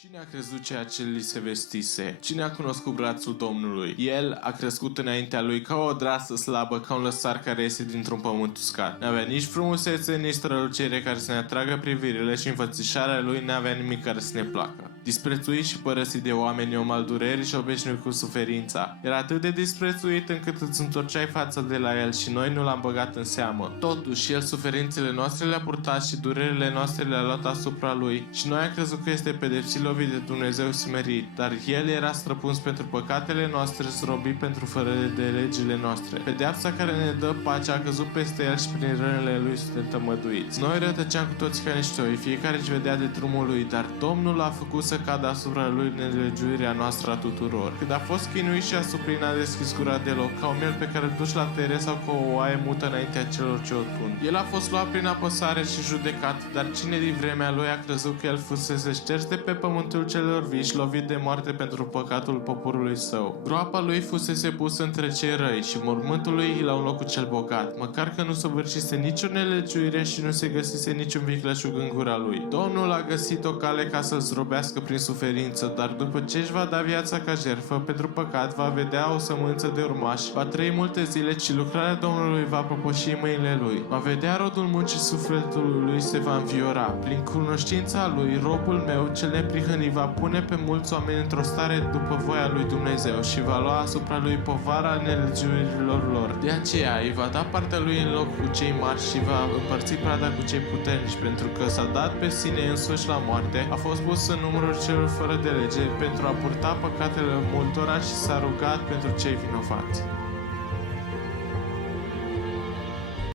Cine a crezut ceea ce li se vestise? Cine a cunoscut brațul Domnului? El a crescut înaintea lui ca o drasă slabă, ca un lăsar care iese dintr-un pământ uscat. N-avea nici frumusețe, nici strălucire care să ne atragă privirile și înfățișarea lui n-avea nimic care să ne placă. Disprețuit și părăsit de oameni, om al durerii și obișnuit cu suferința. Era atât de disprețuit încât îți întorceai fața de la el și noi nu l-am băgat în seamă. Totuși, el suferințele noastre le-a purtat și durerile noastre le-a luat asupra lui și noi am crezut că este pedepsit, lovit de Dumnezeu, smerit, dar el era străpuns pentru păcatele noastre, zdrobit pentru fără de legile noastre. Pedeapsa care ne dă pacea a căzut peste el și prin rănile lui suntem tămăduiți. Noi rătăceam cu toți ca niște oi, fiecare își vedea de drumul lui, dar Domnul a făcut să cadă asupra lui nelegiuirea noastră a tuturor. Când a fost chinuit și asuprit, n-a deschis gura deloc, ca un miel pe care îl duci la tăiere sau ca o oaie mută înaintea celor ce o tund. El a fost luat prin apăsare și judecat, dar cine din vremea lui a crezut că el fusese șters de pe pământul celor vii și lovit de moarte pentru păcatul poporului său. Groapa lui fusese pusă între cei răi și mormântul lui la un loc cu cel bogat, măcar că nu săvârșise nicio nelegiuire și nu se găsise niciun vicleșug în gura lui. Domnul a găsit o cale ca să-l zdrobească prin suferință, dar după ce își va da viața ca jertfă pentru păcat, va vedea o sămânță de urmași, va trăi multe zile și lucrarea Domnului va propăși mâinile lui. Va vedea rodul muncii sufletului lui se va înviora. Prin cunoștința lui, robul meu cel neprihănit va pune pe mulți oameni într-o stare după voia lui Dumnezeu și va lua asupra lui povara nelegiuirilor lor. De aceea îi va da partea lui în loc cu cei mari și va împărți prada cu cei puternici, pentru că s-a dat pe sine însuși la moarte, a fost pus în numărul celor fără de lege pentru a purta păcatele multora și s-a rugat pentru cei vinovați.